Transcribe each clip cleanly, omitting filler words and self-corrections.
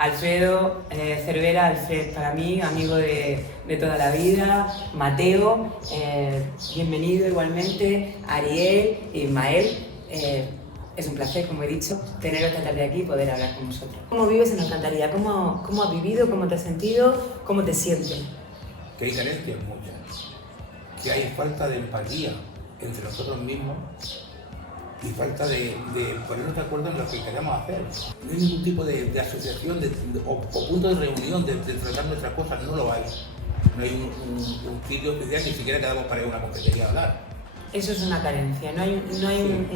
Alfredo Cervera, Alfred para mí, amigo de toda la vida, Mateo, bienvenido igualmente, Ariel, Ismael. Es un placer, como he dicho, teneros esta tarde aquí y poder hablar con vosotros. ¿Cómo vives en Alcantarilla? ¿Cómo has vivido? ¿Cómo te has sentido? ¿Cómo te sientes? Que hay carencias muchas, que hay falta de empatía entre nosotros mismos y falta de ponernos de acuerdo en lo que queremos hacer. No hay ningún tipo de asociación o punto de reunión de tratar nuestras cosas, no lo hay. No hay un sitio especial, ni siquiera quedamos para ir a una cafetería a hablar. Eso es una carencia, no hay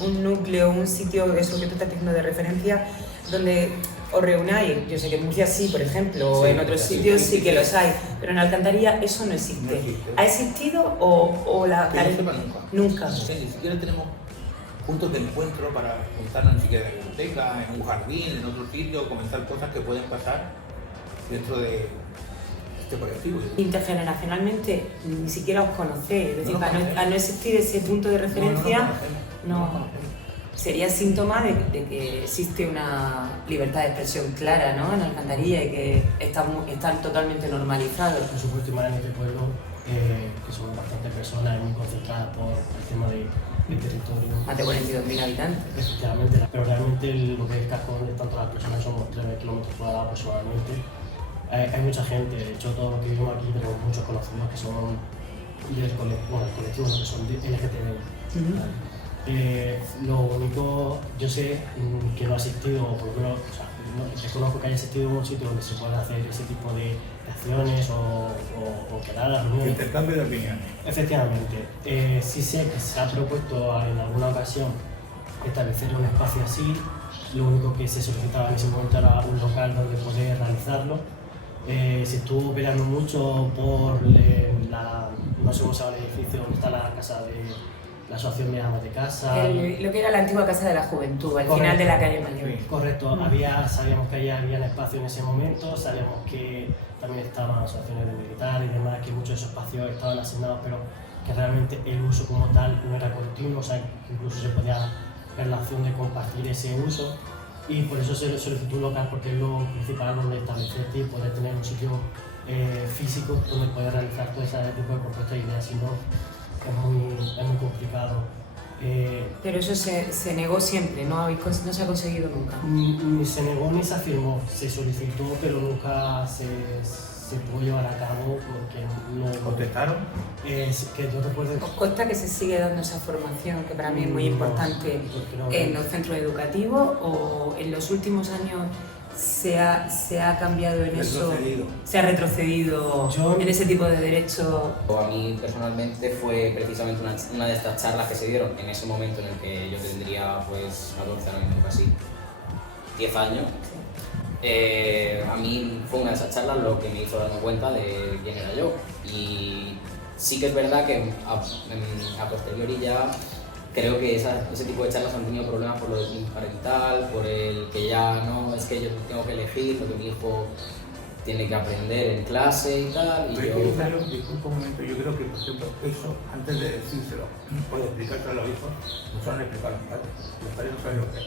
un núcleo, un sitio, eso que tú estás diciendo de referencia, donde os reunáis. Yo sé que en Murcia sí, por ejemplo, o en otros sitios sí que los hay, pero en Alcantarilla eso no existe. No existe. ¿Ha existido o la carencia? Nunca. No sé, ni siquiera tenemos puntos de encuentro para juntarnos ni siquiera en la biblioteca, en un jardín, en otro sitio, comentar cosas que pueden pasar dentro de este colectivo. Intergeneracionalmente ni siquiera os conocéis, es decir, No al no existir ese punto de referencia, no. Sería síntoma de que existe una libertad de expresión clara, ¿no?, en Alcantarilla y que están totalmente normalizados. Por supuesto, y más en este pueblo, que somos bastantes personas, muy concentradas por el tema del territorio. Más de 42.000 habitantes. Efectivamente, pero realmente lo que es el casco donde están todas las personas somos 3 kilómetros cuadrados aproximadamente. Hay mucha gente, de hecho todos los que vivimos aquí tenemos muchos conocidos que son del colectivo, que son LGTB. Lo único, yo sé que no ha existido, o por lo menos, desconozco que haya existido un sitio donde se pueda hacer ese tipo de acciones o quedadas, reuniones. Intercambio de opiniones. Efectivamente. Sí sé que se ha propuesto en alguna ocasión establecer un espacio así. Lo único que se solicitaba en ese momento era un local donde poder realizarlo. Se estuvo peleando mucho por no sé cómo se llama el edificio donde está la casa de la asociación de amas de casa. Lo que era la antigua Casa de la Juventud, al final de la calle Mayor. Correcto, sabíamos que allá había espacio en ese momento, sabíamos que también estaban asociaciones de militares y demás, que muchos de esos espacios estaban asignados, pero que realmente el uso como tal no era continuo, o sea, incluso se podía ver la opción de compartir ese uso. Y por eso se solicitó un local, porque es lo principal donde establecerte y poder tener un sitio físico donde poder realizar todo ese tipo de propuestas e ideas, si no es muy complicado. Pero eso se negó siempre, no se ha conseguido nunca. Ni se negó ni se afirmó, se solicitó, pero nunca se pudo llevar a cabo porque no... ¿Contestaron? Que yo recuerdo... ¿Os cuesta que se sigue dando esa formación, que para mí es muy importante, en los centros educativos, o en los últimos años se ha cambiado en eso? ¿Se ha retrocedido en ese tipo de derechos? A mí personalmente fue precisamente una de estas charlas que se dieron en ese momento en el que yo tendría pues 14 años, casi 10 años. A mí fue una de esas charlas lo que me hizo darme cuenta de quién era yo, y sí que es verdad que a posteriori ya creo que ese tipo de charlas han tenido problemas por lo del parental, por el que ya no, es que yo tengo que elegir lo que mi hijo tiene que aprender en clase y tal. Disculpa un momento, yo creo que, por ejemplo, eso, antes de decírselo o de explicárselo a los hijos, no se lo han explicado a los padres. Los padres no saben lo que es.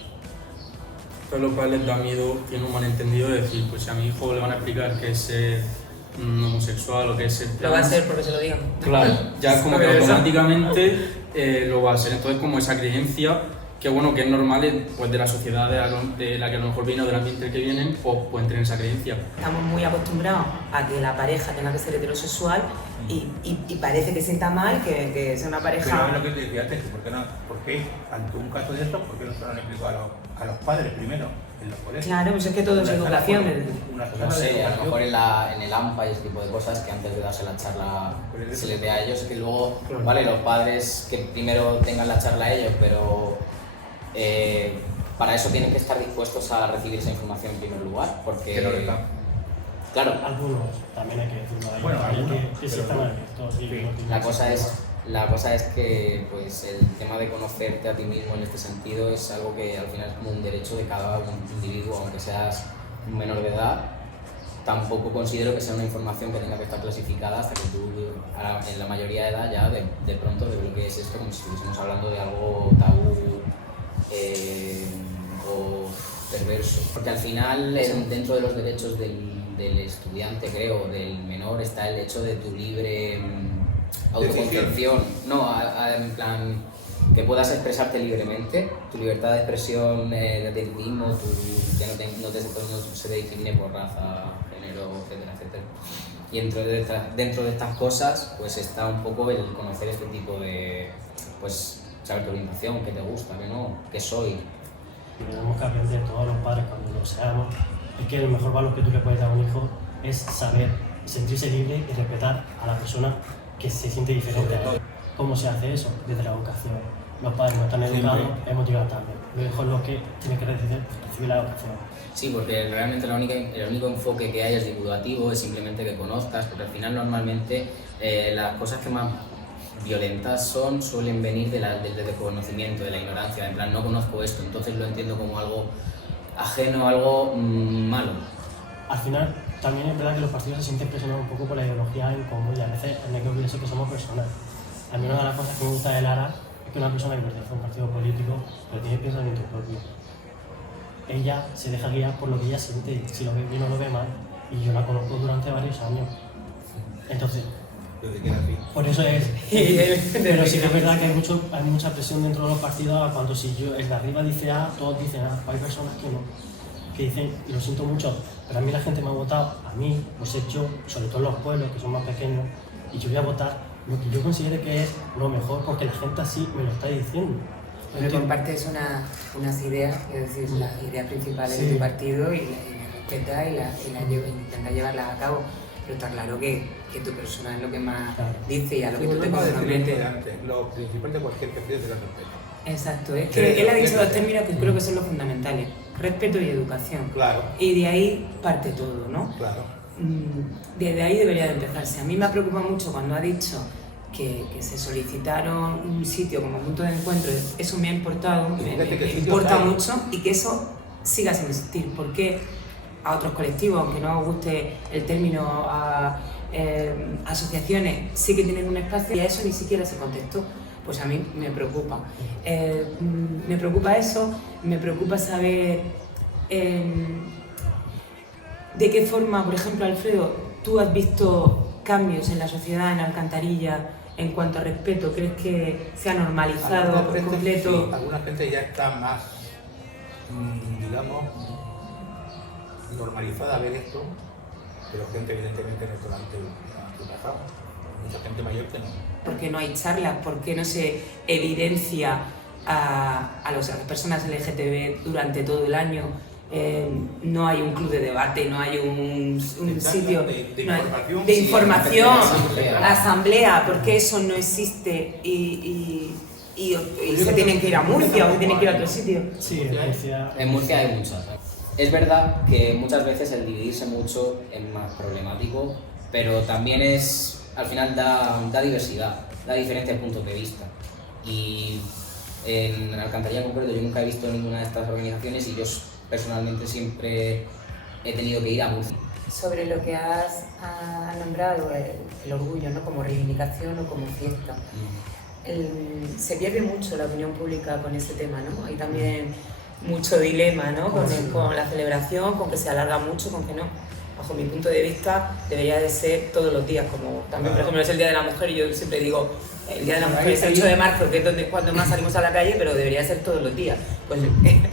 Entonces los padres les da miedo, tienen un malentendido de decir, pues si a mi hijo le van a explicar que es ser homosexual o que es ser trans, lo va a hacer porque se lo digan. Claro, ya como que automáticamente lo va a hacer. Entonces como esa creencia, que bueno, que es normal pues, de la sociedad de la que a lo mejor viene o del ambiente del que vienen, pues pueden tener esa creencia. Estamos muy acostumbrados a que la pareja tenga que ser heterosexual y parece que sienta mal que sea una pareja... Pero es lo que te decía antes, ¿por qué ante un caso de esto, por qué no se lo han explicado a los padres primero en los colegios? Claro, pues es que todo es educación. No sé, a lo mejor en el AMPA y ese tipo de cosas, que antes de darse la charla se les dé a ellos, que luego, vale, los padres que primero tengan la charla a ellos, pero para eso tienen que estar dispuestos a recibir esa información en primer lugar, porque... Que no lo están. Claro. Algunos, también hay que decirlo. Bueno, algunos, que sí están abiertos. La cosa es que pues, el tema de conocerte a ti mismo en este sentido es algo que al final es como un derecho de cada individuo, aunque seas un menor de edad. Tampoco considero que sea una información que tenga que estar clasificada hasta que tú, en la mayoría de edad, ya de pronto desbloquees esto como si estuviésemos hablando de algo tabú o perverso. Porque al final, dentro de los derechos del estudiante, creo, del menor, está el hecho de tu libre autoconcepción. No, en plan, que puedas expresarte libremente, tu libertad de expresión, de ti mismo, que no se te discrimine por raza, género, etcétera, etcétera. Y dentro de estas cosas, pues está un poco el conocer este tipo de, pues, saber tu orientación, qué te gusta, qué no, qué soy. Y tenemos que aprender todos los padres cuando lo seamos, es que el mejor valor que tú le puedes dar a un hijo es saber sentirse libre y respetar a la persona que se siente diferente a él. ¿Cómo se hace eso? Desde la educación. Los padres no están educados, hemos llegado tarde. Los hijos lo que tienen que recibir la educación. Sí, porque realmente el único enfoque que hay es divulgativo, es simplemente que conozcas, porque al final normalmente las cosas que más violentas suelen venir del desconocimiento, de la ignorancia, en plan no conozco esto, entonces lo entiendo como algo ajeno, algo malo. Al final también es verdad que los partidos se sienten presionados un poco por la ideología en común y a veces no hay que olvidarse que somos personas. A mí una de las cosas que me gusta de Lara es que una persona que pertenece a un partido político pero tiene pensamiento propio. Ella se deja guiar por lo que ella siente, si lo ve bien o lo ve mal, y yo la conozco durante varios años. Entonces, por eso es. Pero sí que es verdad que hay mucha presión dentro de los partidos cuando si el de arriba dice A, todos dicen A. Hay personas que no, que dicen, y lo siento mucho, pero a mí la gente me ha votado, a mí, pues he hecho, sobre todo en los pueblos que son más pequeños, y yo voy a votar lo que yo considere que es lo mejor porque la gente así me lo está diciendo. Porque compartes unas ideas, es decir, las ideas principales de tu partido y las respetas y las intentas llevarlas a cabo. Pero está claro que tu persona es lo que más dice y a lo que tú te comprometes. Lo principal de cualquier partido es el respeto. Exacto, es que él ha dicho dos términos que creo que son los fundamentales: respeto y educación. Claro. Y de ahí parte todo, ¿no? Claro. Desde ahí debería de empezarse. A mí me preocupa mucho cuando ha dicho que se solicitaron un sitio como punto de encuentro. Eso me ha importado, me importa mucho, y que eso siga sin existir. Porque a otros colectivos, aunque no os guste el término, a asociaciones, sí que tienen un espacio, y a eso ni siquiera se contestó. Pues a mí me preocupa. Me preocupa eso, me preocupa saber de qué forma, por ejemplo, Alfredo, tú has visto cambios en la sociedad, en Alcantarilla, en cuanto a respeto. ¿Crees que se ha normalizado por completo? Sí, alguna gente ya está más, digamos, normalizada a ver esto, pero gente evidentemente no es antetrabajado. Mucha gente mayor que no. ¿Por qué no hay charlas? ¿Por qué no se evidencia a las personas LGTB durante todo el año? No hay un club de debate, no hay un sitio de información, asamblea, porque eso no existe y se tienen que ir a Murcia o se tienen que ir a otro sitio. Sí, en Murcia hay muchas. Es verdad que muchas veces el dividirse mucho es más problemático, pero también al final da diversidad, da diferentes puntos de vista. Y en Alcantarilla en concreto yo nunca he visto ninguna de estas organizaciones y yo personalmente siempre he tenido que ir a Murcia. Sobre lo que has nombrado, el orgullo, ¿no? Como reivindicación o como fiesta. Se pierde mucho la opinión pública con ese tema, ¿no? Hay también mucho dilema, ¿no? Con la celebración, con que se alarga mucho, con que no. Bajo mi punto de vista, debería de ser todos los días, como también, por ejemplo, es el Día de la Mujer, y yo siempre digo, el Día de la Mujer es el 8 de marzo, que es cuando más salimos a la calle, pero debería ser todos los días. Pues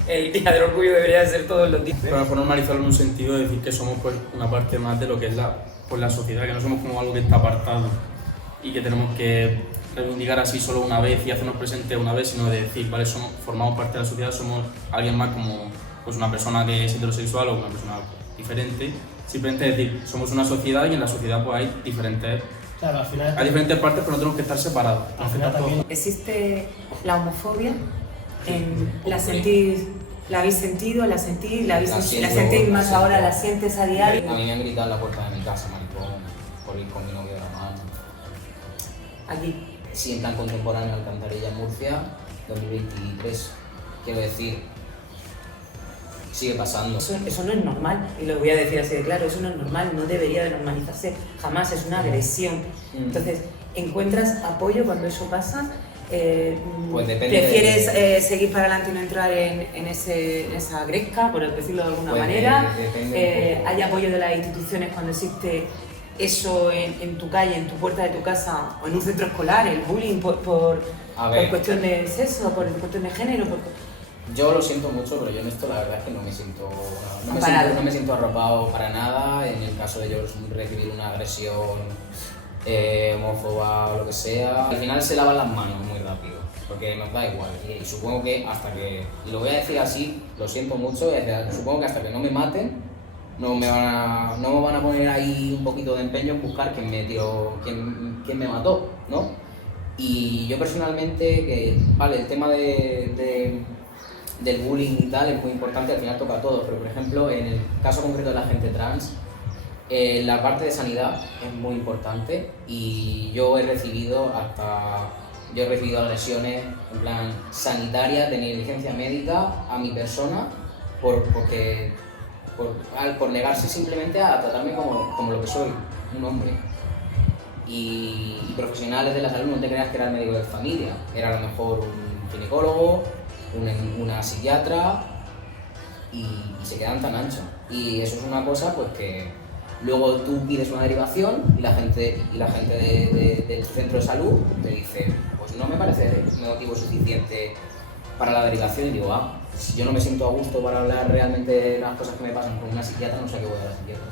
el Día del Orgullo debería de ser todos los días. Pero por normalizarlo en un sentido de decir que somos pues, una parte más de lo que es la sociedad, que no somos como algo que está apartado y que tenemos que reivindicar así solo una vez y hacernos presentes una vez, sino de decir, vale, formamos parte de la sociedad, somos alguien más como pues, una persona que es heterosexual o una persona diferente. Simplemente decir, somos una sociedad y en la sociedad pues, hay diferentes partes, pero no tenemos que estar separados. ¿Existe la homofobia? ¿La habéis sentido? ¿La sentís? ¿La sentís más ahora? ¿La sientes a diario? A mí me han gritado en la puerta de mi casa, maricón, por ir con mi novio de la mano. Aquí. Sí, en plan contemporáneo, Alcantarilla, Murcia, 2023. Quiero decir, sigue pasando. Eso no es normal, y lo voy a decir así de claro, eso no es normal, no debería de normalizarse jamás, es una agresión. Entonces, ¿encuentras apoyo cuando eso pasa? Pues depende ¿prefieres seguir para adelante y no entrar en esa gresca, por decirlo de alguna Pues manera? depende un poco. ¿Hay apoyo de las instituciones cuando existe eso en tu calle, en tu puerta de tu casa o en un centro escolar, el bullying por A ver. cuestión de sexo, por cuestión de género? Yo lo siento mucho, pero yo en esto la verdad es que no me siento Amparado. arropado para nada. En el caso de yo recibir una agresión homófoba o lo que sea, al final se lavan las manos muy rápido, porque nos da igual. Y supongo que hasta que, y lo voy a decir así, lo siento mucho, supongo que hasta que no me maten, no me van a poner ahí un poquito de empeño en buscar quién me mató, ¿no? Y yo personalmente, que vale, el tema del bullying y tal es muy importante, al final toca a todos, pero por ejemplo, en el caso concreto de la gente trans, la parte de sanidad es muy importante y yo he recibido agresiones en plan sanitarias de negligencia médica a mi persona por negarse simplemente a tratarme como lo que soy, un hombre. Y profesionales de la salud, no te creas que era el médico de familia, era a lo mejor un ginecólogo, una psiquiatra y se quedan tan anchos. Y eso es una cosa pues que luego tú pides una derivación y la gente del centro de salud te dice, pues no me parece motivo suficiente para la derivación. Y digo, si yo no me siento a gusto para hablar realmente de las cosas que me pasan con una psiquiatra, no sé a qué voy a la psiquiatra.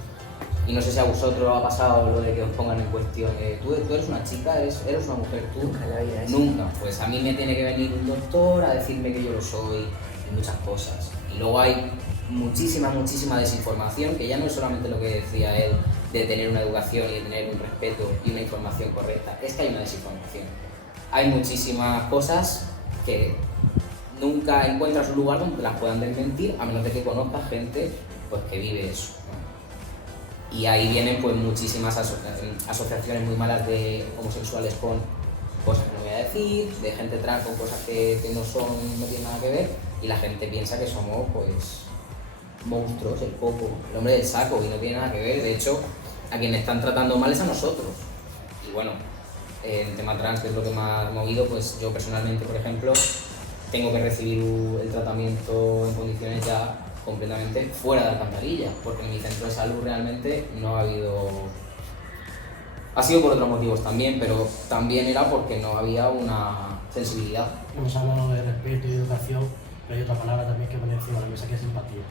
Y no sé si a vosotros os ha pasado lo de que os pongan en cuestión, ¿tú eres una chica, eres una mujer tú? Nunca en la vida eso. Nunca, pues a mí me tiene que venir un doctor a decirme que yo lo soy y muchas cosas. Y luego hay muchísima desinformación, que ya no es solamente lo que decía él, de tener una educación y de tener un respeto y una información correcta, es que hay una desinformación. Hay muchísimas cosas que nunca encuentras un lugar donde las puedan desmentir, a menos de que conozcas gente pues, que vive eso, ¿no? Y ahí vienen pues muchísimas asociaciones muy malas de homosexuales con cosas que no voy a decir, de gente trans con cosas que no tienen nada que ver, y la gente piensa que somos pues monstruos, el coco, el hombre del saco, y no tiene nada que ver. De hecho, a quienes están tratando mal es a nosotros. Y bueno, el tema trans, que es lo que más ha movido, pues yo personalmente, por ejemplo, tengo que recibir el tratamiento en condiciones ya completamente fuera de alcantarilla, porque en mi centro de salud realmente no ha habido... Ha sido por otros motivos también, pero también era porque no había una sensibilidad. Hemos hablado de respeto y educación, pero hay otra palabra también que poner encima de la mesa, que es empatía.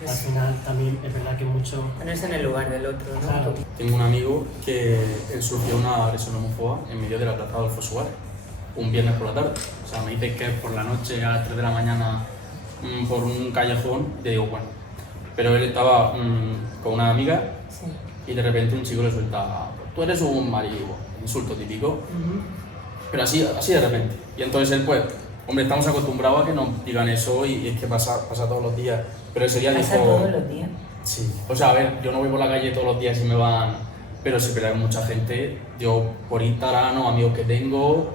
Al final también es verdad que mucho... Ponerse en el lugar del otro, ¿no? Claro. Tengo un amigo que él sufrió una agresión homófoba en medio de la plaza Adolfo Suárez, un viernes por la tarde. O sea, me dice que por la noche a las 3 de la mañana por un callejón, y te digo, bueno. Pero él estaba con una amiga Sí. y de repente un chico le suelta, tú eres un marido, insulto típico, pero así de repente. Y entonces él pues, hombre, estamos acostumbrados a que nos digan eso y es que pasa todos los días. Pero ese día Pasa dijo... todos los días. Sí, o sea, a ver, yo no voy por la calle todos los días y me van... Pero sí, pero hay mucha gente, yo por Instagram o amigos que tengo,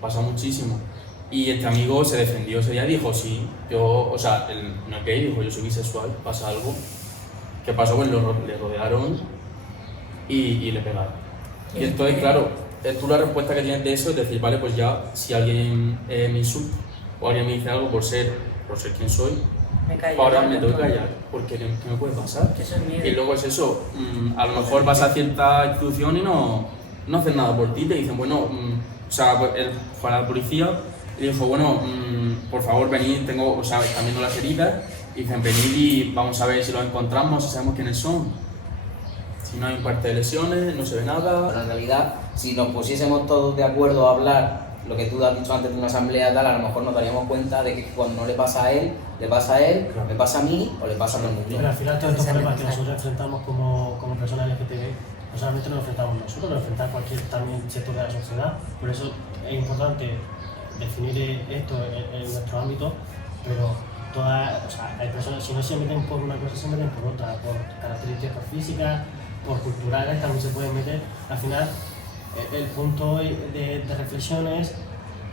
pasa muchísimo. Y este amigo se defendió ese día y dijo, sí, yo, o sea, él no es gay, dijo, yo soy bisexual, pasa algo. ¿Qué pasó? Pues le rodearon y le pegaron. Y entonces, claro, tú la respuesta que tienes de eso es decir, vale, pues ya, si alguien me insulta o alguien me dice algo por ser quien soy, Me callo. ahora me tengo que callar, porque ¿qué me puede pasar? Eso es miedo. Y luego es eso, a lo mejor vas a cierta institución y no hacen nada por ti, te dicen, bueno, o sea, él fue a la policía y dijo, bueno, por favor venid, están viendo las heridas, y dicen, venid y vamos a ver si los encontramos, si sabemos quiénes son. Si no hay un parte de lesiones, no se ve nada. Pero en realidad, si nos pusiésemos todos de acuerdo a hablar lo que tú has dicho antes de una asamblea tal, a lo mejor nos daríamos cuenta de que cuando no le pasa a él, le pasa a él, me pasa a mí o le pasa a todo el mundo. Pero al final todos estos problemas que nosotros enfrentamos como personas LGTB, no solamente nos enfrentamos nosotros, nos enfrenta cualquier también sector de la sociedad. Por eso es importante definir esto en nuestro ámbito, pero hay personas, si no se meten por una cosa, se meten por otra, por características físicas, por culturales, también se pueden meter. Al final, el punto de reflexión es,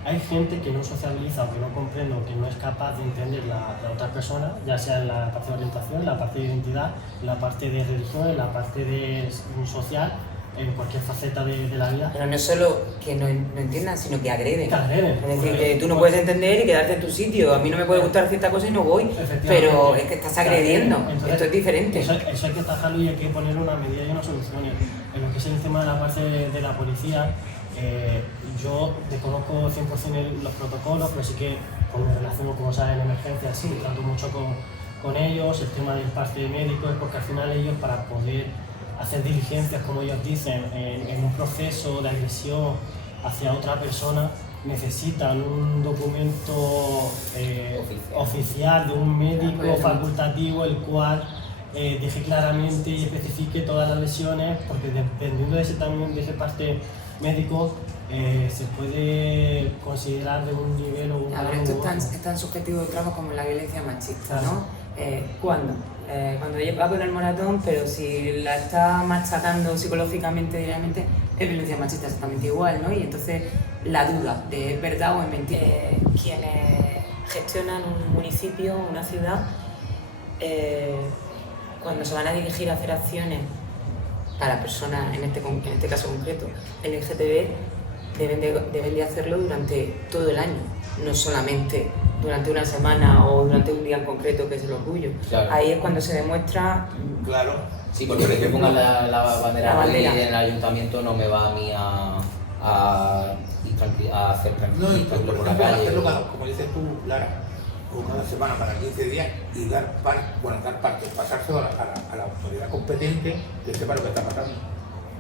hay gente que no sociabiliza o que no comprende o que no es capaz de entender la otra persona, ya sea en la parte de orientación, en la parte de identidad, en la parte de religión, en la parte de social, en cualquier faceta de la vida. Pero no es solo que no entiendan, sino que agreden. Que agreden. Es decir, que tú no puedes entender y quedarte en tu sitio. A mí no me puede gustar cierta cosa y no voy. Pero es que estás agrediendo. Entonces, esto es diferente. Eso hay que atajarlo y hay que poner una medida y una solución. En lo que es el tema de la parte de la policía, yo desconozco 100% los protocolos, pero sí que me relaciono, como sabes, en emergencias, sí, trato mucho con ellos. El tema del parte médico es porque al final ellos, para poder hacer diligencias, como ellos dicen, en un proceso de agresión hacia otra persona, necesitan un documento oficial de un médico facultativo, el cual deje claramente y especifique todas las lesiones, porque dependiendo de ese parte médico se puede considerar de un nivel o un A ver, esto es tan subjetivo de trabajo como la violencia machista, Claro. ¿no? ¿Cuándo? Cuando va con el moratón, pero si la está machacando psicológicamente diariamente, es violencia machista exactamente igual, ¿no? Y entonces la duda de es verdad o es mentira. Quienes gestionan un municipio, una ciudad, cuando se van a dirigir a hacer acciones para personas, en este caso concreto, LGTB, deben de hacerlo durante todo el año, no solamente durante una semana o durante un día en concreto, que es el orgullo. Claro. Ahí es cuando se demuestra. Claro. Sí, porque que yo ponga la bandera La bandera. en el ayuntamiento no me va a mí a hacer No, y tranquilo por por la ejemplo, calle. hacerlo como dices tú, Lara, o cada semana para 15 días y dar parte, pasárselo a la autoridad competente que sepa lo que está pasando.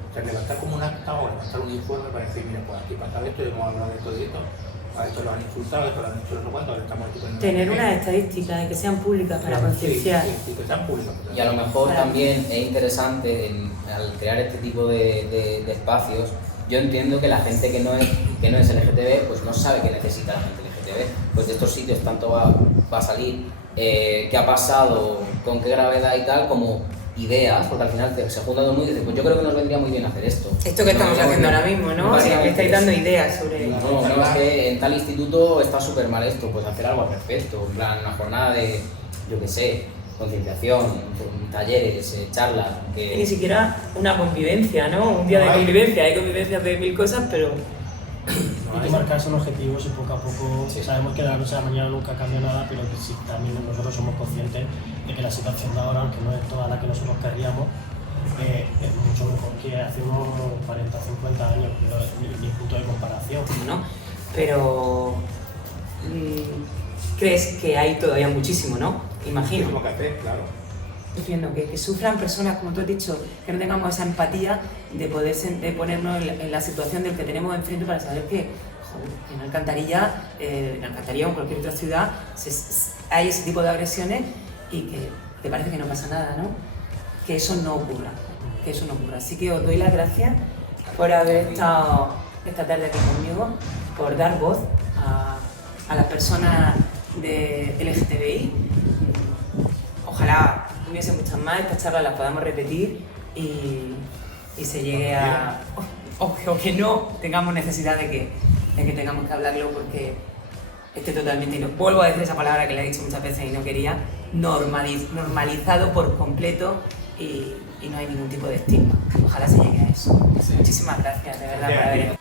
O sea, levantar como un acta o levantar un informe para decir, mira, pues aquí pasa esto, hemos hablado de esto y esto, a esto lo han insultado, a esto lo han hecho no sé cuánto, ahora estamos aquí poniendo Tener un unas estadísticas y que sean públicas para concienciar. Sí, que sean públicas. Y a lo mejor Claro. también es interesante al crear este tipo de espacios. Yo entiendo que la gente que no es LGTB pues no sabe qué necesita la gente LGTB. Pues de estos sitios tanto va a salir qué ha pasado, con qué gravedad y tal, como ideas, porque al final se junta todo el mundo y dice, pues yo creo que nos vendría muy bien hacer esto. Esto que estamos haciendo ahora mismo, ¿no? básicamente Que estáis dando eso. ideas sobre. No, es que en tal instituto está súper mal esto, pues hacer algo al respecto, en plan una jornada de, yo qué sé, concienciación, talleres, charlas. Y ni siquiera una convivencia, ¿no? Un día de convivencia, hay convivencias de 1000 cosas, pero Hay que marcarse un objetivo y poco a poco Sí. sabemos que la noche de la mañana nunca cambia nada, pero que sí, también nosotros somos conscientes de que la situación de ahora, aunque no es toda la que nosotros querríamos, es mucho mejor que hace unos 40 o 50 años, pero ni punto de comparación. ¿no? Pero crees que hay todavía muchísimo, ¿no? Imagino. Muchísimo que hacer, claro. Diciendo que sufran personas, como tú has dicho, que no tengamos esa empatía de poder de ponernos en la situación del que tenemos enfrente para saber que, joder, que en Alcantarilla o en cualquier otra ciudad hay ese tipo de agresiones y que te parece que no pasa nada, ¿no? Que eso no ocurra, que eso no ocurra. Así que os doy las gracias por haber estado esta tarde aquí conmigo, por dar voz a las personas de LGTBI. Ojalá hubiese muchas más, estas charlas las podamos repetir y se llegue a... O que no tengamos necesidad de que tengamos que hablarlo porque esté totalmente, y no vuelvo a decir esa palabra que le he dicho muchas veces y no quería, normalizado por completo y no hay ningún tipo de estigma. Ojalá se llegue a eso. Sí. Muchísimas gracias, de verdad, por Gracias. haber